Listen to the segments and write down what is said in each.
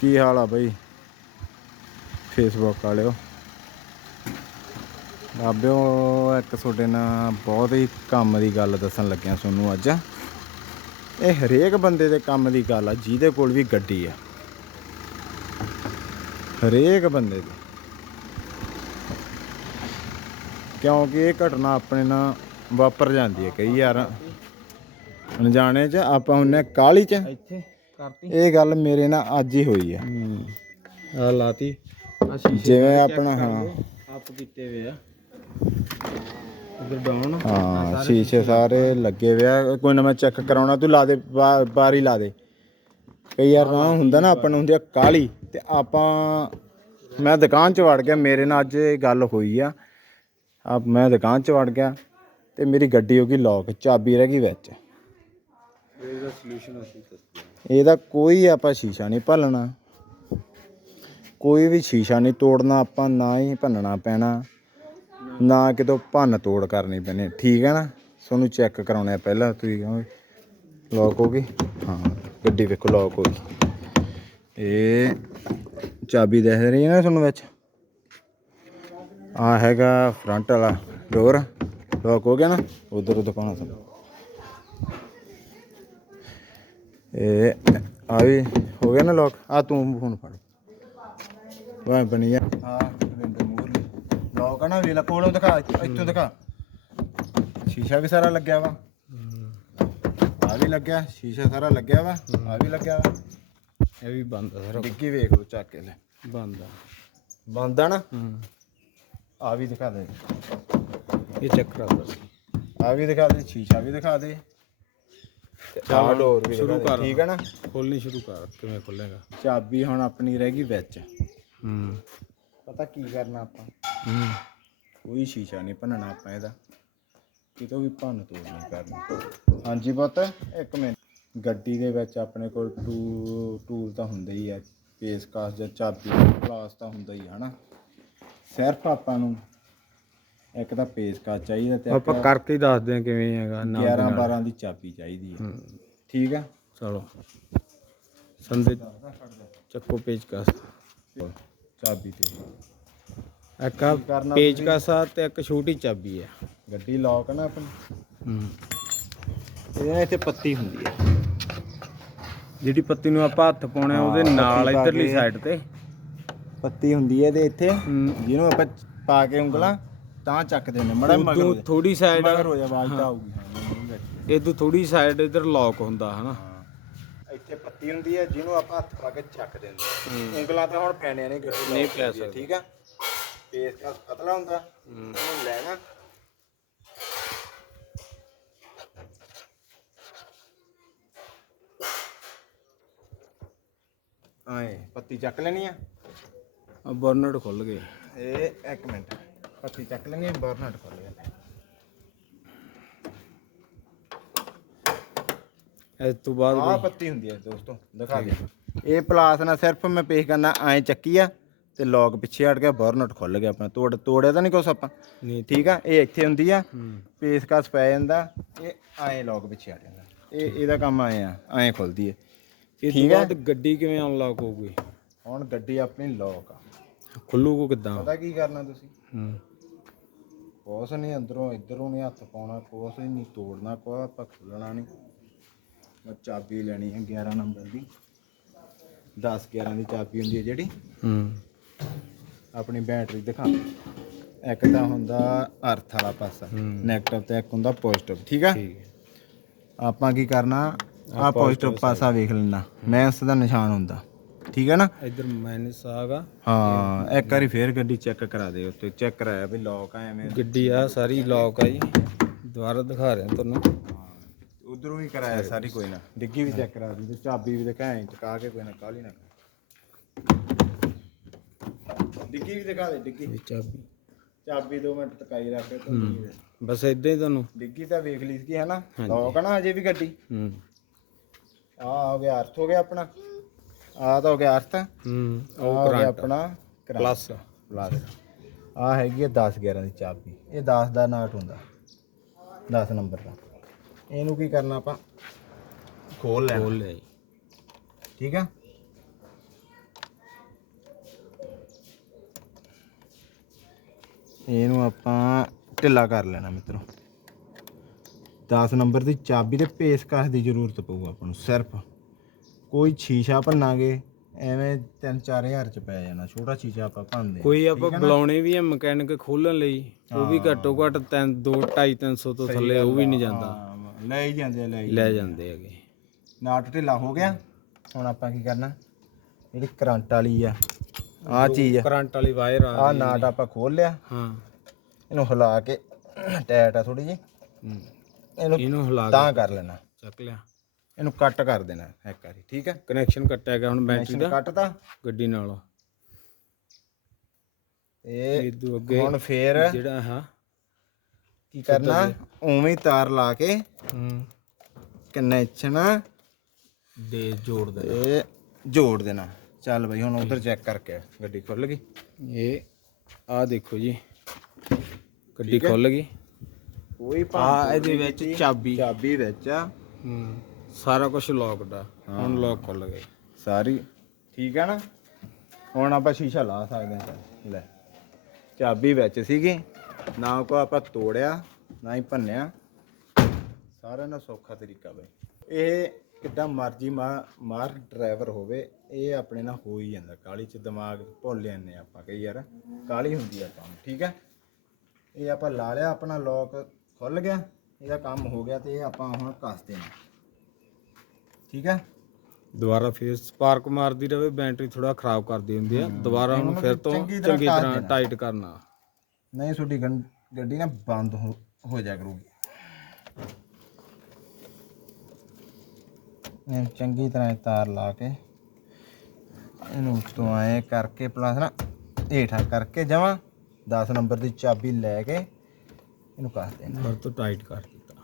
ਕੀ ਹਾਲ ਆ ਬਈ? ਫੇਸਬੁੱਕ ਵਾਲਿਓ। ਬਾਬਿਓ, ਇੱਕ ਤੁਹਾਡੇ ਨਾਲ ਬਹੁਤ ਹੀ ਕੰਮ ਦੀ ਗੱਲ ਦੱਸਣ ਲੱਗਿਆ ਤੁਹਾਨੂੰ ਅੱਜ। ਇਹ ਹਰੇਕ ਬੰਦੇ ਦੇ ਕੰਮ ਦੀ ਗੱਲ ਆ, ਜਿਹਦੇ ਕੋਲ ਵੀ ਗੱਡੀ ਆ। ਹਰੇਕ ਬੰਦੇ ਦੀ। ਕਿਉਂਕਿ ਇਹ ਘਟਨਾ ਆਪਣੇ ਨਾਲ ਵਾਪਰ ਜਾਂਦੀ ਹੈ ਕਈ ਯਾਰ ਅਣਜਾਣੇ ਚ, ਆਪਾਂ ਹੁੰਨੇ ਕਾਲੀ ਚ। ਇੱਥੇ। ਕਰਤੀ। ਇਹ ਗੱਲ ਮੇਰੇ ਨਾਲ ਅੱਜ ਹੀ ਹੋਈ ਆ। ਆ ਲਾਤੀ। ਆ ਸ਼ੀਸ਼ੇ ਜਿਵੇਂ ਆਪਣਾ ਹਾਂ। ਆਪ ਕੀਤੇ ਵੇ ਆ। ਇਧਰ ਡਾਊਨ। ਹਾਂ ਸ਼ੀਸ਼ੇ ਸਾਰੇ ਲੱਗੇ ਹੋਏ ਆ। ਕੋਈ ਨਾ ਮੈਂ ਚੈੱਕ ਕਰਾਉਣਾ ਤੂੰ ਲਾ ਦੇ ਬਾ- ਬਾਹਰ ਹੀ ਲਾ ਦੇ। ਕਈ ਵਾਰ ਨਾ ਹੁੰਦਾ ਨਾ ਆਪਾਂ ਨੂੰ ਹੁੰਦੀ ਆ ਕਾਲੀ ਤੇ ਆਪਾਂ ਮੈਂ ਦੁਕਾਨ 'ਚ ਵੜ ਗਿਆ ਮੇਰੇ ਨਾਲ ਅੱਜ ਇਹ ਗੱਲ ਹੋਈ ਆ। ਆ ਮੈਂ ਦੁਕਾਨ 'ਚ ਵੜ ਗਿਆ ਤੇ ਮੇਰੀ ਗੱਡੀ ਹੋ ਗਈ ਲੋਕ ਚਾਬੀ ਰਹਿ ਗਈ ਵਿੱਚ। ਇਹਦਾ ਸੋਲੂਸ਼ਨ ਅਸੀਂ ਦੱਸਦੇ ਇਹਦਾ ਕੋਈ ਆਪਾਂ ਸ਼ੀਸ਼ਾ ਨਹੀਂ ਭੰਨਣਾ। ਕੋਈ ਵੀ ਸ਼ੀਸ਼ਾ ਨਹੀਂ ਤੋੜਨਾ, ਆਪਾਂ ਨਾ ਹੀ ਭੰਨਣਾ ਪੈਣਾ। ਨਾ ਕਿਤੋਂ ਭੰਨ ਤੋੜ ਕਰਨੀ ਪੈਣੀ। ਠੀਕ ਹੈ ਨਾ? ਤੁਹਾਨੂੰ ਚੈੱਕ ਕਰਾਉਣਾ ਪਹਿਲਾਂ ਤੁਸੀਂ। ਕਹੋਗੇ ਲੌਕ ਹੋ ਗਈ? ਹਾਂ, ਗੱਡੀ ਵੇਖੋ ਲੌਕ ਹੋ ਗਈ। ਇਹ ਚਾਬੀ ਦਿਖ ਰਹੀ ਹੈ ਨਾ ਤੁਹਾਨੂੰ ਵਿੱਚ? ਆ ਹੈਗਾ ਫਰੰਟ ਵਾਲਾ ਡੋਰ ਲੌਕ ਹੋ ਗਿਆ ਨਾ? ਉਧਰ ਦਿਖਾਉਣਾ ਤੁਹਾਨੂੰ। ਇਹ ਆ ਵੀ ਹੋ ਗਿਆ ਨਾ ਲੋਕ ਆ ਤੂੰ ਫੋਨ ਫੜ। ਵਾਹ ਬਣੀ ਆ। ਆ ਰਵਿੰਦਰ ਮੂਰਲੀ ਲੋਕ ਆ ਨਾ ਵੇਲਾ ਕੋਲੋਂ ਦਿਖਾ ਇੱਥੋਂ ਦਿਖਾ। ਸ਼ੀਸ਼ਾ ਵੀ ਸਾਰਾ ਲੱਗਿਆ ਵਾ। ਆ ਵੀ ਲੱਗਿਆ ਸ਼ੀਸ਼ਾ ਸਾਰਾ ਲੱਗਿਆ ਵਾ। ਆ ਵੀ ਲੱਗਿਆ ਵਾ। ਇਹ ਵੀ ਬੰਦ ਆ ਸਾਰਾ। ਡਿੱਗੀ ਵੇਖ ਲਓ ਚੱਕ ਕੇ ਲੈ। ਬੰਦ ਆ। ਬੰਦ ਆ ਨਾ? ਹੂੰ। ਆ ਵੀ ਦਿਖਾ ਦੇ। ਇਹ ਚੱਕ ਕਰਾ ਦੋ ਆ ਵੀ ਦਿਖਾ ਦੇ ਸ਼ੀਸ਼ਾ ਵੀ ਦਿਖਾ ਦੇ। ਤੇ ਆ ਡੋਰ ਵੀ ਸ਼ੁਰੂ ਦਿਖਾ ਕਰ। ਦੇ, ਠੀਕ ਹੈ ਨਾ? ਖੋਲਣੀ ਸ਼ੁਰੂ ਕਰ ਕਿਵੇਂ ਖੁੱਲੇਗਾ ਚਾਬੀ ਹੁਣ ਆਪਣੀ ਰਹਿ ਗਈ ਵਿੱਚ। ਹੂੰ। ਪਤਾ ਕੀ ਕਰਨਾ ਆਪਾਂ? ਹੂੰ। ਕੋਈ ਸ਼ੀਸ਼ਾ ਨਹੀਂ ਭੰਨਣਾ ਆਪਾਂ ਇਹਦਾ। ਕਿਤੋਂ ਵੀ ਭੰਨ ਤੋੜ ਨਹੀਂ ਕਰਨੀ। ਹਾਂਜੀ ਪੁੱਤ ਇੱਕ ਮਿੰਟ। ਗੱਡੀ ਦੇ ਵਿੱਚ ਆਪਣੇ ਕੋਲ ਟੂ ਟੂਲ ਤਾਂ ਹੁੰਦੇ ਹੀ ਆ। ਪੇਸਕਾਸ ਜਾਂ ਚਾਬੀ ਪਲਾਸ ਤਾਂ ਹੁੰਦਾ ਹੀ ਆ ਹਨਾ? ਸਿਰਫ ਆਪਾਂ ਨੂੰ ਇੱਕ ਤਾਂ ਪੇਸਕਾਸ ਚਾਹੀਦਾ ਤੇ ਆਪਾਂ ਕਰਕੇ ਹੀ ਦੱਸਦੇ ਆ ਕਿਵੇਂ ਹੈਗਾ ਨਾ 11 12 ਦੀ ਚਾਬੀ ਚਾਹੀਦੀ ਹੈ। ਠੀਕ ਆ ਚਲੋ। ਸੰਦੇ ਚੱਕੋ ਪੇਜ ਕਸ ਚਾਬੀ ਤੇ। ਇੱਕ ਪੇਜ ਕਸਾ ਤੇ ਇੱਕ ਛੋਟੀ ਚਾਬੀ ਹੈ ਗੱਡੀ ਲੌਕ ਨਾ ਆਪਣੀ। ਹੂੰ। ਇਹਦੇ ਨਾਲ ਇੱਥੇ ਪੱਤੀ ਹੁੰਦੀ ਹੈ। ਜਿਹੜੀ ਪੱਤੀ ਨੂੰ ਆਪਾਂ ਹੱਥ ਪਾਉਣੇ ਉਹਦੇ ਨਾਲ ਇਧਰਲੀ। ਸਾਈਡ ਤੇ। ਪੱਤੀ ਹੁੰਦੀ ਹੈ ਇਹਦੇ ਇੱਥੇ। ਜਿਹਨੂੰ ਆਪਾਂ ਪਾ ਕੇ ਉਂਗਲਾਂ। ਤਾਂ ਚੱਕਦੇ ਨੇ ਮੜਾ ਮਗਰ ਤੂੰ। ਥੋੜੀ ਸਾਈਡ ਮਗਰ ਹੋ ਜਾ ਆਵਾਜ਼ ਤਾਂ ਆਊਗੀ। ਤੋਂ ਥੋੜੀ ਸਾਈਡ ਇਧਰ ਲੌਕ ਹੁੰਦਾ ਹਨਾ। ਇੱਥੇ ਪੱਤੀ ਹੁੰਦੀ ਹੈ ਜਿਹਨੂੰ ਆਪਾਂ ਹੱਥ ਪਾ ਕੇ ਚੱਕ ਦਿੰਦੇ ਹਾਂ। ਉਂਗਲਾਂ ਤਾਂ ਹੁਣ ਪੈਣੀਆਂ ਨਹੀਂ ਗੱਡੀ ਨਹੀਂ ਪੈ ਹੈ, ਠੀਕ ਆ? ਪੇਸ ਕਸ ਪਤਲਾ ਹੁੰਦਾ ਉਹਨੂੰ ਲੈਣਾ ਆਏ ਪੱਤੀ ਚੱਕ ਲੈਣੀ ਆ। ਬਰਨਟ ਖੁੱਲ ਗਏ। ਇਹ ਇੱਕ ਮਿੰਟ। ਪੱਤੀ ਚੱਕ ਬਰਨਟ ਖੋਲ ਗਿਆ ਇਸ ਤੋਂ ਬਾਅਦ ਆਹ ਪੱਤੀ ਹੁੰਦੀ ਹੈ ਦੋਸਤੋ ਦਿਖਾ ਦੇ ਇਹ ਪਲਾਸ ਨਾਲ ਸਿਰਫ ਮੈਂ ਪੇਸ਼ ਕਰਨਾ ਐਂ ਚੱਕੀ ਆ ਤੇ ਲੌਕ ਪਿੱਛੇ ਹਟ ਗਿਆ ਬਰਨਟ ਖੁੱਲ ਗਿਆ ਆਪਣਾ ਤੋੜ ਤੋੜਿਆ ਤਾਂ ਨਹੀਂ ਕੁਛ ਆਪਾਂ। ਨਹੀਂ ਠੀਕ ਆ ਇਹ ਇੱਥੇ ਹੁੰਦੀ ਆ ਹੂੰ। ਪੇਸ ਕਸ ਪੈ ਜਾਂਦਾ ਇਹ ਐਂ ਲੌਕ ਪਿੱਛੇ ਹਟ ਜਾਂਦਾ। ਇਹ ਇਹਦਾ ਕੰਮ ਐਂ ਆ ਐਂ ਖੁੱਲਦੀ ਹੈ। ਇਹ ਤੋਂ। ਬਾਅਦ ਗੱਡੀ ਕਿਵੇਂ ਅਨਲੌਕ ਹੋਊਗੀ? ਹੁਣ ਗੱਡੀ ਆਪਣੀ ਲੌਕ ਆ। ਖੁੱਲੂਗਾ ਕਿੱਦਾਂ? ਪਤਾ ਕੀ ਕਰਨਾ ਤੁਸੀਂ? ਹੂੰ। ਕੁਛ ਨਹੀਂ ਅੰਦਰੋਂ ਇਧਰੋਂ ਨਹੀਂ ਹੱਥ ਪਾਉਣਾ ਕੁਛ ਨਹੀਂ ਤੋੜਨਾ ਕੋਈ ਆਪਾਂ ਖੁੱਲਣਾ ਨਹੀਂ ਮੈਂ ਚਾਬੀ ਲੈਣੀ ਹੈ 11 ਨੰਬਰ ਦੀ। 10 11 ਦੀ ਚਾਬੀ ਹੁੰਦੀ ਹੈ ਜਿਹੜੀ। ਹੂੰ। ਆਪਣੀ ਬੈਟਰੀ ਦਿਖਾ। ਇੱਕ ਤਾਂ ਹੁੰਦਾ ਅਰਥ ਵਾਲਾ ਪਾਸਾ। ਹੂੰ। ਨੈਗੇਟਿਵ ਤੇ ਇੱਕ ਹੁੰਦਾ ਪੋਜ਼ਿਟਿਵ ਠੀਕ ਆ? ਠੀਕ ਹੈ। ਆਪਾਂ ਕੀ ਕਰਨਾ? ਆ ਪੋਜ਼ਿਟਿਵ ਪਾਸਾ ਵੇਖ ਲੈਣਾ। ਮੈਂਸ ਦਾ ਨਿਸ਼ਾਨ ਹੁੰਦਾ। ਠੀਕ ਹੈ ਨਾ? ਇਧਰ ਮਾਈਨਸ ਆਗਾ ਹਾਂ ਇੱਕ ਵਾਰੀ ਫੇਰ ਗੱਡੀ ਚੈੱਕ ਕਰਾ ਦੇ ਉੱਤੇ ਚੈੱਕ ਕਰਾਇਆ ਵੀ ਲੋਕ ਆ ਐਵੇਂ। ਗੱਡੀ ਆ ਸਾਰੀ ਲੌਕ ਆ ਜੀ। ਦੁਬਾਰਾ ਦਿਖਾ ਰਿਹਾ ਤੁਹਾਨੂੰ। ਉਧਰੋਂ ਵੀ ਕਰਾਇਆ ਸਾਰੀ ਕੋਈ ਨਾ। ਡਿੱਗੀ ਵੀ ਚੈੱਕ ਕਰਾ ਦੀ ਤੇ ਚਾਬੀ ਵੀ ਦਿਖਾ ਐਂ ਚਕਾ ਕੇ ਕੋਈ ਨਾ ਕਾਲੀ ਨਾ। ਡਿੱਗੀ ਵੀ ਦਿਖਾ ਦੇ ਡਿੱਗੀ। ਇਹ ਚਾਬੀ। ਚਾਬੀ 2 ਮਿੰਟ ਟਕਾਈ ਰੱਖ ਕੇ ਤੂੰ ਡਿੱਗੀ ਦੇ। ਬਸ ਇਦਾਂ ਹੀ ਤੁਹਾਨੂੰ। ਡਿੱਗੀ ਤਾਂ ਵੇਖ ਲਈ ਸੀ ਹੈ ਨਾ ਲੋਕ ਆ ਨਾ ਅਜੇ ਵੀ ਗੱਡੀ। ਹੂੰ। ਆ ਹੋ ਗਿਆ ਅਰਥ ਹੋ ਗਿਆ ਆਪਣਾ। ਆ ਤਾਂ ਹੋ ਗਿਆ ਅਰਥ। ਹੂੰ ਉਹ ਉਹ ਆਪਣਾ ਕਰੰਟ। ਪਲੱਸ। ਪਲੱਸ। ਆ ਹੈਗੀ 10 11 ਦੀ ਚਾਬੀ। ਇਹ 10 ਦਾ ਨਾਟ ਹੁੰਦਾ। 10 ਨੰਬਰ ਦਾ। ਇਹਨੂੰ ਕੀ ਕਰਨਾ ਆਪਾਂ? ਖੋਲ ਲੈਣਾ। ਖੋਲ ਲੈ ਠੀਕ ਆ? ਇਹਨੂੰ ਆਪਾਂ ਢਿੱਲਾ ਕਰ ਲੈਣਾ ਮਿੱਤਰੋ। 10 ਨੰਬਰ ਦੀ ਚਾਬੀ ਤੇ ਪੇਚਕਸ ਦੀ ਜ਼ਰੂਰਤ ਪਊ ਆਪਾਂ ਨੂੰ ਸਿਰਫ। ਕੋਈ ਸ਼ੀਸ਼ਾ ਭੰਨਾਂਗੇ ਐਵੇਂ 3-4000 ਚ ਪੈ ਜਾਣਾ ਛੋਟਾ ਸ਼ੀਸ਼ਾ ਆਪਾਂ ਭੰਨਦੇ ਕੋਈ ਆਪਾਂ ਬੁਲਾਉਣੇ ਵੀ ਆ ਮਕੈਨਿਕ ਖੋਲਣ ਲਈ ਉਹ ਵੀ ਘੱਟੋ ਘੱਟ 3 2 2.5 300 ਤੋਂ ਥੱਲੇ ਉਹ ਵੀ ਨਹੀਂ ਜਾਂਦਾ। ਲੈ ਹੀ ਜਾਂਦੇ ਆ, ਲੈ ਹੀ ਲੈ ਜਾਂਦੇ ਹੈਗੇ। ਨਾਟ ਢਿੱਲਾ ਹੋ ਗਿਆ। ਹੁਣ ਆਪਾਂ ਕੀ ਕਰਨਾ? ਜਿਹੜੀ ਕਰੰਟ ਵਾਲੀ ਆ ਆ ਚੀਜ਼ ਆ। ਕਰੰਟ ਵਾਲੀ ਵਾਇਰ ਆ ਆਹ ਨਾਟ ਆਪਾਂ ਖੋਲ ਲਿਆ। ਹਾਂ। ਇਹਨੂੰ ਹਿਲਾ ਕੇ ਟੈਟ ਆ ਥੋੜੀ ਜੀ ਹੂੰ। ਇਹਨੂੰ ਇਹਨੂੰ ਹਿਲਾ ਕੇ ਤਾਂ ਕਰ ਲੈਣਾ। ਚੱਕ ਲਿਆ। ਇਹਨੂੰ ਕੱਟ ਕਰ ਦੇਣਾ ਇੱਕ ਵਾਰੀ ਠੀਕ ਹੈ ਕਨੈਕਸ਼ਨ ਕੱਟਿਆ ਗਿਆ ਹੁਣ ਬੈਟਰੀ ਦਾ। ਕੱਟਤਾ। ਗੱਡੀ ਨਾਲ। ਇਹ ਅੱਗੇ ਹੁਣ ਫੇਰ ਜਿਹੜਾ ਹਾਂ ਕੀ ਕਰਨਾ? ਉਵੇਂ ਹੀ ਤਾਰ ਲਾ ਕੇ ਹੂੰ। ਕਨੈਕਸ਼ਨ ਦੇ ਜੋੜ ਦੇ ਇਹ ਜੋੜ ਦੇਣਾ। ਚੱਲ ਬਈ ਹੁਣ ਉਧਰ ਚੈੱਕ ਕਰਕੇ। ਗੱਡੀ ਖੁੱਲ ਗਈ। ਇਹ ਆ ਦੇਖੋ ਜੀ। ਗੱਡੀ ਖੁੱਲ ਗਈ। ਕੋਈ ਆ ਇਹਦੇ ਵਿੱਚ ਚਾਬੀ। ਚਾਬੀ ਵਿੱਚ ਆ। ਹੂੰ। ਸਾਰਾ ਕੁਝ ਲੌਕਡ ਆ। ਹੁਣ ਲੌਕ ਖੁੱਲ ਗਏ। ਸਾਰੀ, ਠੀਕ ਹੈ ਨਾ? ਹੁਣ ਆਪਾਂ ਸ਼ੀਸ਼ਾ ਲਾ ਸਕਦੇ ਹਾਂ ਲੈ। ਚਾਬੀ ਵਿੱਚ ਸੀਗੀ, ਨਾ ਕੋ ਆਪਾਂ ਤੋੜਿਆ, ਨਾ ਹੀ ਭੰਨਿਆ। ਸਾਰਿਆਂ ਨਾਲ ਸੌਖਾ ਤਰੀਕਾ ਬਈ। ਇਹ ਕਿੱਦਾਂ ਮਰਜ਼ੀ ਮਾਰ ਡਰਾਈਵਰ ਹੋਵੇ, ਇਹ ਆਪਣੇ ਨਾਲ ਹੋ ਹੀ ਜਾਂਦਾ। ਕਾਲੀ ਚ ਦਿਮਾਗ ਭੁੱਲ ਜਾਂਦੇ ਆਪਾਂ ਕਈ ਯਾਰ ਕਾਲੀ ਹੁੰਦੀ ਆ ਕੰਮ, ਠੀਕ ਹੈ ਇਹ ਆਪਾਂ ਲਾ ਲਿਆ, ਆਪਣਾ ਲੋਕ ਖੁੱਲ ਗਿਆ। ਇਹਦਾ ਕੰਮ ਹੋ ਗਿਆ ਤੇ ਇਹ ਆਪਾਂ ਹੁਣ ਕੱਸ ਦੇਣਾ। ਠੀਕ ਹੈ? ਦੁਬਾਰਾ ਫੇਰ ਸਪਾਰਕ ਮਾਰਦੀ ਰਵੇ ਬੈਟਰੀ ਥੋੜਾ ਖਰਾਬ ਕਰਦੀ ਹੁੰਦੀ ਆ। ਦੁਬਾਰਾ ਉਹਨੂੰ ਫਿਰ ਤੋਂ ਚੰਗੀ ਤਰ੍ਹਾਂ। ਟਾਈਟ ਕਰਨਾ। ਨਹੀਂ ਤੁਹਾਡੀ ਗੱਡੀ ਨਾ ਬੰਦ ਹੋ ਹੋ ਜਾ ਕਰੂਗੀ। ਇਹ ਚੰਗੀ ਤਰ੍ਹਾਂ ਤਾਰ ਲਾ ਕੇ ਇਹਨੂੰ ਉੱਤੋਂ ਆਏ ਕਰਕੇ ਪਲੱਸ ਨਾ ਹੇਠਾਂ ਕਰਕੇ ਜਮਾ 10 ਨੰਬਰ ਦੀ ਚਾਬੀ ਲੈ ਕੇ ਇਹਨੂੰ ਕੱਸ ਦੇਣਾ। ਫਿਰ ਤੋਂ ਟਾਈਟ ਕਰ ਦਿੱਤਾ।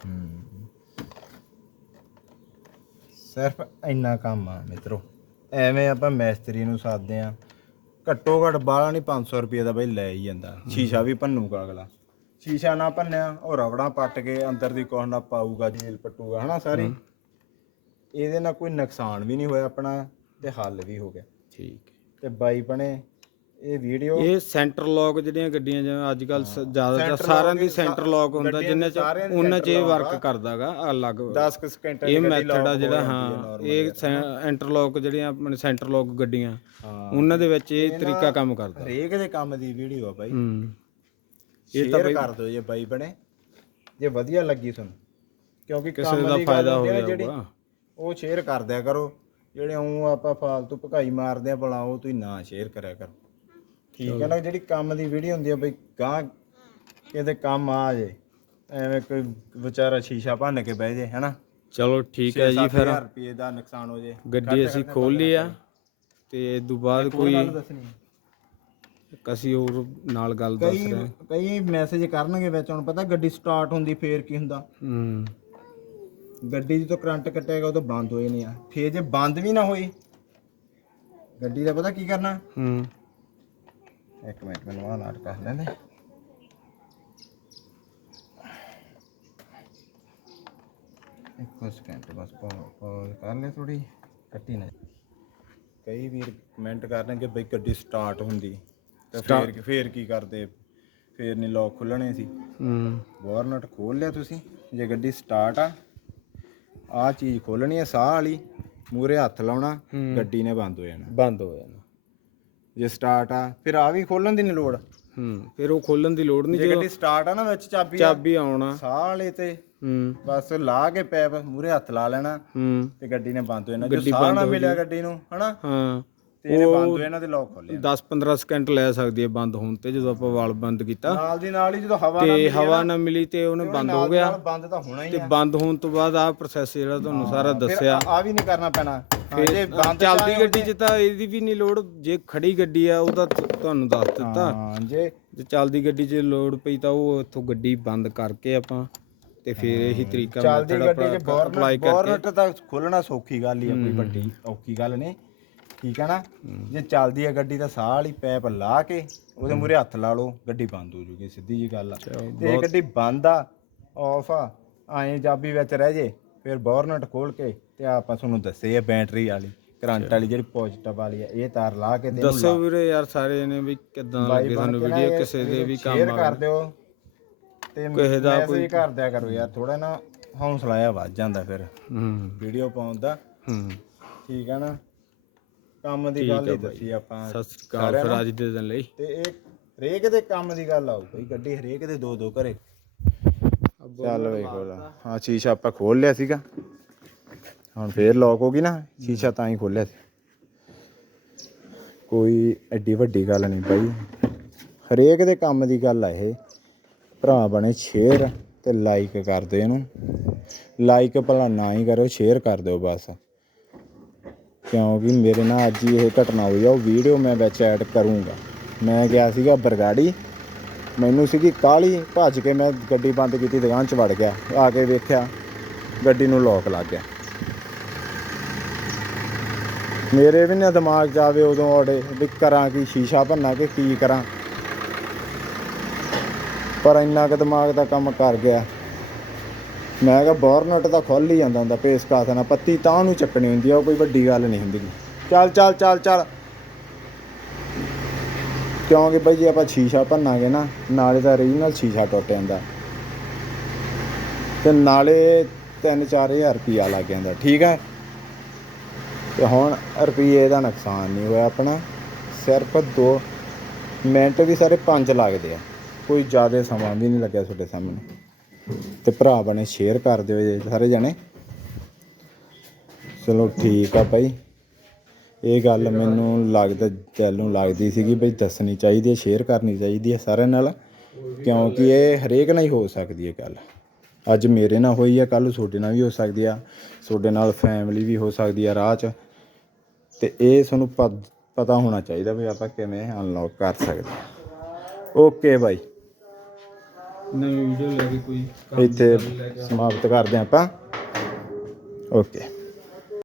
ਸਿਰਫ ਇੰਨਾ ਕੰਮ ਆ ਮਿੱਤਰੋ। ਐਵੇਂ ਆਪਾਂ ਮੈਸਤਰੀ ਨੂੰ ਸਾਦੇ ਆ ਘੱਟੋ ਘੱਟ ਬਾਹਲਾ ਨਹੀਂ 500 ਰੁਪਏ ਦਾ ਬਈ ਲੈ ਹੀ ਜਾਂਦਾ। ਸ਼ੀਸ਼ਾ ਵੀ ਭੰਨੂਗਾ ਅਗਲਾ। ਸ਼ੀਸ਼ਾ ਨਾ ਭੰਨਿਆ ਉਹ ਰਬੜਾਂ ਪੱਟ ਕੇ ਅੰਦਰ ਦੀ ਕੋਹ ਨਾ ਪਾਊਗਾ ਜੀਲ ਪੱਟੂਗਾ ਹਨਾ ਸਾਰੀ। ਇਹਦੇ ਨਾਲ ਕੋਈ ਨੁਕਸਾਨ ਵੀ ਨਹੀਂ ਹੋਇਆ ਆਪਣਾ ਤੇ ਹੱਲ ਵੀ ਹੋ ਗਿਆ। ਠੀਕ। ਤੇ ਬਾਈ ਬਣੇ ਇਹ ਵੀਡੀਓ ਇਹ ਸੈਂਟਰ ਲੌਕ ਜਿਹੜੀਆਂ ਗੱਡੀਆਂ ਜਿਵੇਂ ਅੱਜ ਕੱਲ ਜ਼ਿਆਦਾਤਰ ਸਾਰਿਆਂ ਦੀ ਸੈਂਟਰ ਲੌਕ ਹੁੰਦਾ ਜਿੰਨੇ ਚ ਉਹਨਾਂ ਚ ਇਹ ਵਰਕ ਕਰਦਾਗਾ ਅਲੱਗ। 10 ਕੁ ਸਕਿੰਟਾਂ ਇਹ ਮੈਥਡ ਆ ਜਿਹੜਾ ਹਾਂ ਇਹ ਇੰਟਰਲੌਕ ਜਿਹੜੀਆਂ ਆਪਣੇ ਸੈਂਟਰ ਲੌਕ ਗੱਡੀਆਂ ਉਹਨਾਂ ਦੇ ਵਿੱਚ ਇਹ ਤਰੀਕਾ ਕੰਮ ਕਰਦਾ। ਹਰੇਕ ਦੇ ਕੰਮ ਦੀ ਵੀਡੀਓ ਆ ਬਾਈ। ਹੂੰ। ਇਹ ਤਾਂ ਕਰ ਦਿਓ ਜੇ ਬਾਈ ਬਣੇ। ਜੇ ਵਧੀਆ ਲੱਗੀ ਤੁਹਾਨੂੰ ਕਿਉਂਕਿ ਕਿਸੇ ਦਾ ਫਾਇਦਾ ਹੋ ਹੋਊਗਾ ਉਹ ਸ਼ੇਅਰ ਕਰ ਦਿਆ ਕਰੋ। ਜਿਹੜੇ ਉਹ ਆਪਾਂ ਫਾਲਤੂ ਭਕਾਈ ਮਾਰਦੇ ਆ ਭਲਾ ਉਹ ਤੁਸੀਂ ਨਾ ਸ਼ੇਅਰ ਕਰਿਆ ਕਰੋ। ਠੀਕ ਹੈ ਨਾ ਜਿਹੜੀ ਕੰਮ ਦੀ ਵੀਡੀਓ ਹੁੰਦੀ ਆ ਬਈ ਗਾਂ ਕਿਤੇ ਕੰਮ ਆ ਜੇ ਐਵੇਂ ਕੋਈ ਵਿਚਾਰਾ ਸ਼ੀਸ਼ਾ ਭੰਨ ਕੇ ਬਹਿ ਜੇ ਹੈਨਾ? ਚਲੋ ਠੀਕ ਹੈ ਜੀ ਫਿਰ। 1000 ਰੁਪਏ ਦਾ ਨੁਕਸਾਨ ਹੋ ਜੇ। ਗੱਡੀ ਅਸੀਂ ਖੋਲ ਲਈ ਆ ਤੇ ਇਸ ਤੋਂ ਬਾਅਦ ਕੋਈ ਅਸੀਂ ਹੋਰ ਨਾਲ ਗੱਲ ਦੱਸ ਰਹੇ ਕਈ ਮੈਸੇਜ ਕਰਨਗੇ ਵਿੱਚ ਹੁਣ ਪਤਾ ਗੱਡੀ ਸਟਾਰਟ ਹੁੰਦੀ ਫੇਰ ਕੀ ਹੁੰਦਾ? ਹੂੰ। ਗੱਡੀ ਜਦੋਂ ਕਰੰਟ ਕੱਟੇਗਾ ਉਦੋਂ ਬੰਦ ਹੋਏ ਨਹੀਂ ਆ। ਫੇਰ ਜੇ ਬੰਦ ਵੀ ਨਾ ਹੋਈ ਗੱਡੀ ਦਾ ਪਤਾ ਕੀ ਕਰਨਾ? ਹੂੰ। ਇੱਕ ਮਿੰਟ ਮੈਨੂੰ ਆਹ ਨਾਟ ਕਰ ਲੈਂਦੇ। ਇੱਕ ਸਕਿੰਟ ਬਸ ਪੌਜ਼ ਕਰ ਲੈ ਥੋੜੀ ਕੱਟੀ ਨਾ। ਕਈ ਵੀਰ ਕਮੈਂਟ ਕਰਨਗੇ ਬਈ ਗੱਡੀ ਸਟਾਰਟ ਹੁੰਦੀ ਤੇ ਫੇਰ ਫੇਰ ਕੀ ਕਰਦੇ? ਫੇਰ ਨਹੀਂ ਲੋਕ ਖੁੱਲਣੇ ਸੀ। ਹੂੰ। ਵਾਰਨਟ ਖੋਲ ਲਿਆ ਤੁਸੀਂ ਜੇ ਗੱਡੀ ਸਟਾਰਟ ਆ ਆ ਚੀਜ਼ ਖੋਲਣੀ ਆ ਸਾਹ ਵਾਲੀ ਮੂਰੇ ਹੱਥ ਲਾਉਣਾ ਗੱਡੀ ਨੇ ਬੰਦ ਹੋ ਜਾਣਾ। ਬੰਦ ਹੋ ਜਾਣਾ। ਜੇ ਸਟਾਰਟ ਆ ਫਿਰ ਆ ਵੀ ਖੋਲਣ ਦੀ ਨਹੀਂ ਲੋੜ। ਹੂੰ ਫਿਰ ਉਹ ਖੋਲਣ ਦੀ ਲੋੜ ਨਹੀਂ ਜੇ ਗੱਡੀ ਸਟਾਰਟ ਆ ਨਾ ਵਿੱਚ ਚਾਬੀ ਆ, ਚਾਬੀ ਆਉਣਾ। ਸਾਹ ਵਾਲੇ ਤੇ। ਹੂੰ। ਬਸ ਲਾ ਕੇ ਪੈਪ ਮੂਰੇ ਹੱਥ ਲਾ ਲੈਣਾ ਹੂੰ। ਤੇ ਗੱਡੀ ਨੇ ਬੰਦ ਹੋ ਜਾਣਾ। ਜੇ ਸਾਹ ਨਾ ਮਿਲਿਆ ਗੱਡੀ ਨੂੰ ਹਨਾ? ਹਾਂ। ਤੇ ਇਹਨੇ ਬੰਦ ਹੋ ਜਾਣਾ ਤੇ ਲੋਕ ਖੋਲਿਆ 10-15 ਸਕਿੰਟ ਲੈ ਸਕਦੀ ਹੈ ਬੰਦ ਹੋਣ ਤੇ ਜਦੋਂ ਆਪਾਂ ਵਾਲ ਬੰਦ ਕੀਤਾ। ਨਾਲ ਦੀ ਨਾਲ ਹੀ ਜਦੋਂ ਹਵਾ ਨਾਲ ਤੇ ਹਵਾ ਨਾ ਮਿਲੀ ਤੇ ਉਹਨੇ ਬੰਦ ਹੋ ਗਿਆ। ਨਾਲ ਬੰਦ ਤਾਂ ਹੋਣਾ ਹੀ ਤੇ ਆ। ਬੰਦ ਹੋਣ ਤੋਂ ਬਾਅਦ ਆਹ ਪ੍ਰੋਸੈਸ ਜਿਹੜਾ ਤੁਹਾਨੂੰ ਸਾਰਾ ਦੱਸਿਆ। ਆ ਵੀ ਨਹੀਂ ਕਰਨਾ ਪੈਣਾ। ਹਾਂ, ਜੇ ਬੰਦ ਚੱਲਦੀ ਗੱਡੀ 'ਚ ਤਾਂ ਇਹਦੀ ਵੀ ਨਹੀਂ ਲੋੜ। ਜੇ ਖੜੀ ਗੱਡੀ ਆ ਉਹਦਾ ਤ- ਤੁਹਾਨੂੰ ਦੱਸ ਦਿੱਤਾ। ਹਾਂ ਜੇ ਜੇ ਚੱਲਦੀ ਗੱਡੀ 'ਚ ਲੋੜ ਪਈ ਤਾਂ ਉਹ ਇੱਥੋਂ ਗੱਡੀ ਬੰਦ ਕਰਕੇ ਆਪਾਂ ਤੇ ਫਿਰ ਇਹੀ ਤਰੀਕਾ ਚੱਲਦੀ method ਗੱਡੀ 'ਚ ਆਪਾਂ ਬੋਰਨਟ apply ਕਰਕੇ ਬੋਰਨਟ ਤਾਂ ਖੋਲਣਾ ਸੌਖੀ ਗੱਲ ਹੀ ਆ ਕੋਈ ਵੱਡੀ ਔਖੀ ਗੱਲ ਨਹੀਂ। ਠੀਕ ਹੈ ਨਾ? ਜੇ ਚੱਲਦੀ ਹੈ ਗੱਡੀ ਤਾਂ ਸਾਹ ਵਾਲੀ ਪੈਪ ਲਾ ਕੇ ਉਹਦੇ ਮੂਰੇ ਹੱਥ ਲਾ ਲਓ ਗੱਡੀ ਬੰਦ ਹੋ ਜੂਗੀ ਸਿੱਧੀ ਜੀ ਗੱਲ ਆ। ਤੇ ਜੇ ਗੱਡੀ ਬੰਦ ਆ ਆਫ ਆ ਐਂ ਚਾਬੀ ਵਿੱਚ ਰਹਿ ਜੇ ਫਿਰ ਬੋਰਨਟ ਖੋਲ ਕੇ ਤੇ ਆਪਾਂ ਤੁਹਾਨੂੰ ਦੱਸੇ ਆ ਬੈਟਰੀ ਵਾਲੀ ਕਰੰਟ ਵਾਲੀ ਜਿਹੜੀ ਪੋਜ਼ਿਟਿਵ ਵਾਲੀ ਆ ਇਹ ਤਾਰ ਲਾ ਕੇ ਤੇ ਦੱਸੋ ਵੀਰੇ ਯਾਰ ਸਾਰੇ ਨੇ ਵੀ ਕਿੱਦਾਂ ਲੱਗੇ ਬਣ ਸਾਨੂੰ ਕੇ ਨਾ ਵੀਡੀਓ ਇਹ- ਕਿਸੇ ਦੇ ਵੀ ਸ਼ੇਅਰ ਕੰਮ ਕਰ ਆ ਦਿਓ ਤੇ ਕਿਸੇ ਦਾ ਮੈਸੇਜ ਕਰ ਦਿਆ ਕਰੋ ਯਾਰ ਥੋੜਾ ਨਾ ਹੌਸਲਾ ਆ ਵੱਧ ਜਾਂਦਾ ਫਿਰ ਹੂੰ। ਵੀਡੀਓ ਪਾਉਣ ਦਾ। ਹੂੰ। ਠੀਕ ਆ ਨਾ? ਕੰਮ ਦੀ ਗੱਲ ਹੀ ਦੱਸੀ ਆਪਾਂ ਸਤਿ ਸ੍ਰੀ ਅਕਾਲ ਫਿਰ ਅੱਜ ਦੇ ਦਿਨ ਲਈ। ਤੇ ਇਹ ਹਰੇਕ ਦੇ ਕੰਮ ਦੀ ਗੱਲ ਆਊ ਬਈ ਗੱਡੀ ਹਰੇਕ ਦੇ ਦੋ ਦੋ ਘਰੇ ਚੱਲ ਵੇ ਖੋਲ ਹਾਂ ਸ਼ੀਸ਼ਾ ਆਪਾਂ ਖੋਲ ਲਿਆ ਸੀਗਾ। ਹੁਣ ਫੇਰ ਲੌਕ ਹੋ ਗਈ ਨਾ ਸ਼ੀਸ਼ਾ ਤਾਂ ਹੀ ਖੋਲਿਆ ਸੀ। ਕੋਈ ਐਡੀ ਵੱਡੀ ਗੱਲ ਨਹੀਂ ਬਾਈ। ਹਰੇਕ ਦੇ ਕੰਮ ਦੀ ਗੱਲ ਆ ਇਹ। ਭਰਾ ਬਣੇ ਸ਼ੇਅਰ ਤੇ ਲਾਈਕ ਕਰ ਦਿਓ ਇਹਨੂੰ। ਲਾਈਕ ਭਲਾ ਨਾ ਹੀ ਕਰੋ ਸ਼ੇਅਰ ਕਰ ਦਿਓ ਬਸ। ਕਿਉਂਕਿ ਮੇਰੇ ਨਾਲ ਅੱਜ ਹੀ ਇਹ ਘਟਨਾ ਹੋਈ ਆ, ਉਹ ਵੀਡੀਓ ਮੈਂ ਵਿੱਚ ਐਡ ਕਰੂੰਗਾ। ਮੈਂ ਗਿਆ ਸੀਗਾ ਬਰਗਾੜੀ। ਮੈਨੂੰ ਸੀਗੀ ਕਾਲੀ ਭੱਜ ਕੇ ਮੈਂ ਗੱਡੀ ਬੰਦ ਕੀਤੀ, ਦੁਕਾਨ 'ਚ ਵੜ ਗਿਆ। ਆ ਕੇ ਵੇਖਿਆ, ਗੱਡੀ ਨੂੰ ਲੋਕ ਲੱਗ ਗਿਆ। ਮੇਰੇ ਵੀ ਨਾ ਦਿਮਾਗ 'ਚ ਆਵੇ ਉਦੋਂ ਔੜੇ ਵੀ ਕਰਾਂ ਕੀ, ਸ਼ੀਸ਼ਾ ਭੰਨਾ ਕਿ ਕੀ ਕਰਾਂ। ਪਰ ਇੰਨਾ ਕੁ ਦਿਮਾਗ ਦਾ ਕੰਮ ਕਰ ਗਿਆ। ਮੈਂ ਕਿਹਾ ਬੋਰਨਟ ਤਾਂ ਖੁੱਲ ਹੀ ਜਾਂਦਾ ਹੁੰਦਾ ਪੇਸਕਾਸ ਨਾਲ ਪੱਤੀ ਤਾਂ ਉਹਨੂੰ ਚੱਕਣੀ ਹੁੰਦੀ ਆ, ਉਹ ਕੋਈ ਵੱਡੀ ਗੱਲ ਨਹੀਂ ਹੁੰਦੀ। ਚੱਲ ਚੱਲ ਚੱਲ ਚੱਲ। ਕਿਉਂਕਿ ਬਈ ਜੇ ਆਪਾਂ ਸ਼ੀਸ਼ਾ ਭੰਨਾਂਗੇ ਨਾ, ਨਾਲੇ ਤਾਂ ਰੀਜਨਲ ਸ਼ੀਸ਼ਾ ਟੁੱਟ ਜਾਂਦਾ। ਤੇ ਨਾਲੇ 3-4000 ਰੁਪਿਆ ਲੱਗ ਜਾਂਦਾ, ਠੀਕ ਹੈ ਤੇ ਹੁਣ ਰੁਪਈਏ ਦਾ ਨੁਕਸਾਨ ਨਹੀਂ ਹੋਇਆ ਆਪਣਾ, ਸਿਰਫ 2 ਮਿੰਟ ਵੀ ਸਾਰੇ 5 ਲੱਗਦੇ ਆ। ਕੋਈ ਜ਼ਿਆਦਾ ਸਮਾਂ ਵੀ ਨਹੀਂ ਲੱਗਿਆ ਤੁਹਾਡੇ ਸਾਹਮਣੇ। ਤੇ ਭਰਾ ਬਣੇ ਸ਼ੇਅਰ ਕਰ ਦਿਓ ਜੇ ਸਾਰੇ ਜਣੇ। ਚਲੋ ਠੀਕ ਆ ਭਾਈ। ਇਹ ਗੱਲ ਮੈਨੂੰ ਲੱਗਦਾ ਦਿਲ ਨੂੰ ਲੱਗਦੀ ਸੀਗੀ ਬਈ ਦੱਸਣੀ ਚਾਹੀਦੀ ਹੈ ਸ਼ੇਅਰ ਕਰਨੀ ਚਾਹੀਦੀ ਹੈ ਸਾਰਿਆਂ ਨਾਲ, ਕਿਉਂਕਿ ਇਹ ਹਰੇਕ ਨਾਲ ਹੀ ਹੋ ਸਕਦੀ ਹੈ ਗੱਲ। ਅੱਜ ਮੇਰੇ ਨਾਲ ਹੋਈ ਹੈ ਕੱਲ ਤੁਹਾਡੇ ਨਾਲ ਵੀ ਹੋ ਸਕਦੀ ਆ, ਤੁਹਾਡੇ ਨਾਲ ਫੈਮਿਲੀ ਵੀ ਹੋ ਸਕਦੀ ਆ ਰਾਹ 'ਚ। ਤੇ ਇਹ ਤੁਹਾਨੂੰ ਪ- ਪਤਾ ਹੋਣਾ ਚਾਹੀਦਾ ਵੀ ਆਪਾਂ ਕਿਵੇਂ ਅਨਲੌਕ ਕਰ ਸਕਦੇ ਓਕੇ ਬਾਈ ਨਵੀਂ ਵੀਡੀਓ ਲੈ ਕੇ ਕੋਈ ਇੱਥੇ ਸਮਾਪਤ ਕਰਦੇ ਹਾਂ ਆਪਾਂ। ਓਕੇ